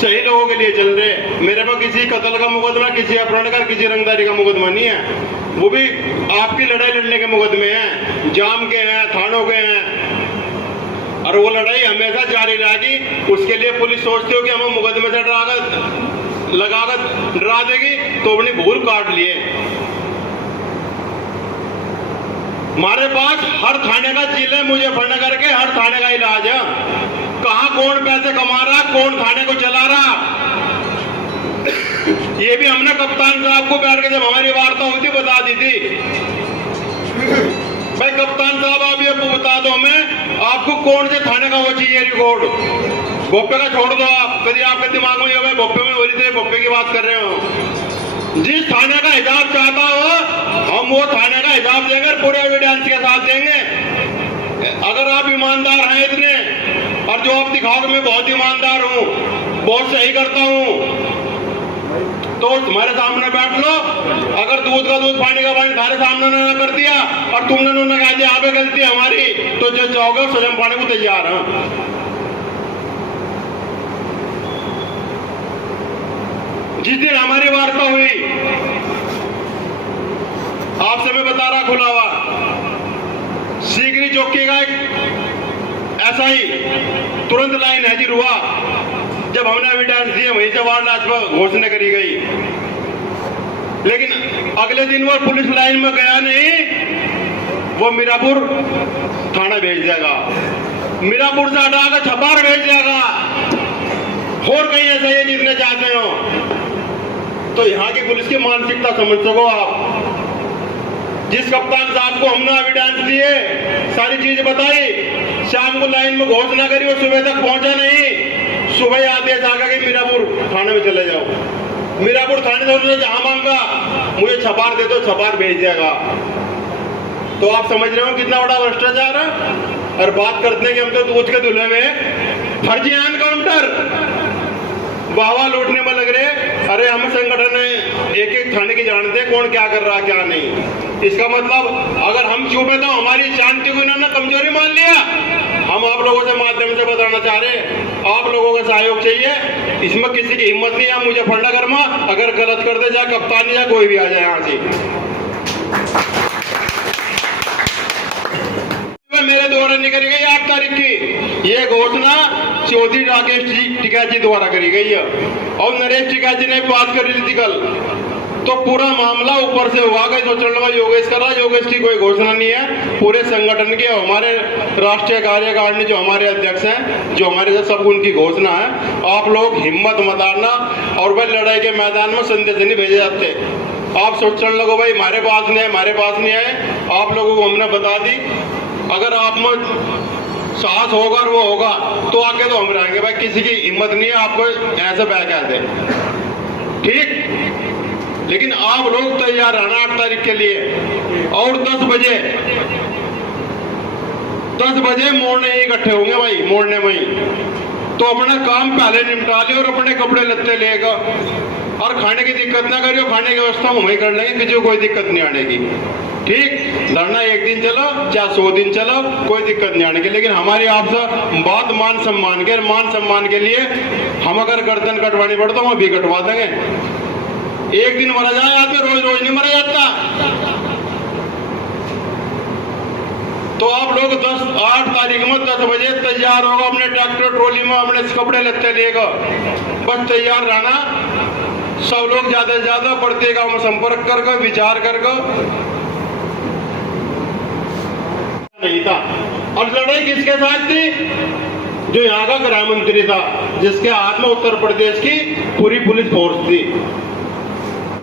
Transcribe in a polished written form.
सही लोगों के लिए चल रहे। मेरे पास किसी कत्ल का मुकदमा, किसी अपहरण का, किसी रंगदारी का मुकदमा नहीं है, वो भी आपकी लड़ाई लड़ने के मुकदमे हैं, जाम के हैं, थानों के हैं, और वो लड़ाई हमेशा जारी रहेगी। उसके लिए पुलिस सोचती हो कि हमें मुकदमे से लगाकर डरा देगी, तो अपनी भूल काट लिए। हमारे पास हर थाने का जिले मुजफ्फरनगर के हर थाने का इलाज है। कहां कौन पैसे कमा रहा, कौन थाने को चला रहा, ये भी हमने कप्तान साहब को बैठ के जब हमारी वार्ता हुई थी बता दी थी। भाई कप्तान साहब आप ये बता दो हमें, आपको कौन से थाने का वो चाहिए रिकॉर्ड। भोपे का छोड़ दो आप, कभी आपके दिमाग में भाई भोपे में हो रही थी, भोपे की बात कर रहे हो। जिस थाने का हिसाब चाहता हो हम वो थाने का हिसाब देंगे, पूरे एविडेंस के साथ देंगे। अगर आप ईमानदार हैं इतने, और जो आप दिखाओगे मैं बहुत ईमानदार हूं, बहुत सही करता हूं, तो तुम्हारे सामने बैठ लो। अगर दूध का दूध पानी का पानी तुम्हारे सामने उन्होंने कर दिया और तुमने उन्होंने कहा यहाँ पे गलती हमारी, तो जो चाहोगे सजम पाने को तैयार है। जिस दिन हमारी वार्ता हुई, आपसे मैं बता रहा खुला हुआ, सीकरी चौकी का एक एसआई तुरंत लाइन हाजिर हुआ। जब हमने एविडेंस दिए वहीं से वारदात पर घोषणा करी गई, लेकिन अगले दिन वो पुलिस लाइन में गया नहीं, वो मीरापुर थाना भेज देगा, मीरापुर से हटाकर छपार भेज देगा, और कहीं ऐसा ही जितने चाहते हो। तो यहाँ की पुलिस की मानसिकता समझ सको आप। जिस कप्तान साहब को हमने एविडेंस दिए, सारी चीज बताई, शाम को लाइन में घोषणा करी, वो सुबह तक पहुंचा नहीं। सुबह आदेश आ गया कि मीरापुर थाने में चले जाओ। मीरापुर थाने से उन्होंने जहां मांगा, मुझे छपार दे दो, छपार भेज जाएगा। तो आप समझ रहे हो कितना बड़ा भ्रष्टाचार है। और बात करते हैं कि हम तो दूध के धुले हुए फर्जी एनकाउंटर, वाहवा लूटने में लग रहे। अरे हम संगठन एक एक थाने की जानते हैं कौन क्या कर रहा क्या नहीं। इसका मतलब अगर हम चुप है तो हमारी शांति को इन्होंने कमजोरी मान लिया। हम आप लोगों से माध्यम से बताना चाह रहे हैं, आप लोगों का सहयोग चाहिए। इसमें किसी की हिम्मत नहीं है मुजफ्फरनगर में, अगर गलत कर दे, चाहे कप्तान या कोई भी आ जाए यहाँ से। मेरे द्वारा नहीं करी गई 8 तारीख की ये घोषणा चौधरी राकेश टिकैत जी द्वारा करी गई है, और नरेश टिकैत जी ने बात करी थी कल। तो पूरा मामला ऊपर से हुआ गया, जो चरण योगेश कर रहा, योगेश की कोई घोषणा नहीं है। पूरे संगठन के हमारे राष्ट्रीय कार्यकारिणी जो हमारे अध्यक्ष हैं, जो हमारे साथ सब उनकी घोषणा है। आप लोग हिम्मत मत हारना, और भाई लड़ाई के मैदान में संदेश नहीं भेजे जाते। आप सोचने लगो भाई हमारे पास नहीं है, हमारे पास नहीं है। आप लोगों को हमने बता दी, अगर आप में साहस होगा और वो होगा तो आगे तो हम रहेंगे। भाई किसी की हिम्मत नहीं है आपको ऐसे बह के आते, ठीक। लेकिन आप लोग तैयार रहना 8 तारीख के लिए। और 10 बजे मोड़ने ही इकट्ठे होंगे भाई, मोड़ने में ही। तो अपना काम पहले निपटा ले और अपने कपड़े लत्ते लेगा, और खाने की दिक्कत ना करियो, खाने की व्यवस्था हम वही कर लेंगे, किसी को कोई दिक्कत नहीं आने की, ठीक। लड़ना 1 दिन चलो चाहे 100 दिन चलो, कोई दिक्कत नहीं आने की। लेकिन हमारी आपसे बात मान सम्मान के लिए हम अगर गर्दन कटवानी पड़े तो हम अभी कटवा देंगे। 1 दिन मरा जाए आदमी, रोज रोज नहीं मरा जाता। तो आप लोग 8 तारीख में 10 बजे तैयार होगा, अपने ट्रैक्टर ट्रॉली में अपने कपड़े लत्ते लेगा, बस तैयार रहना। सब लोग ज्यादा से ज्यादा बढ़ते गांव में संपर्क करके विचार करके नहीं था। और लड़ाई किसके साथ थी? जो यहाँ का गृह मंत्री था, जिसके हाथ में उत्तर प्रदेश की पूरी पुलिस फोर्स थी।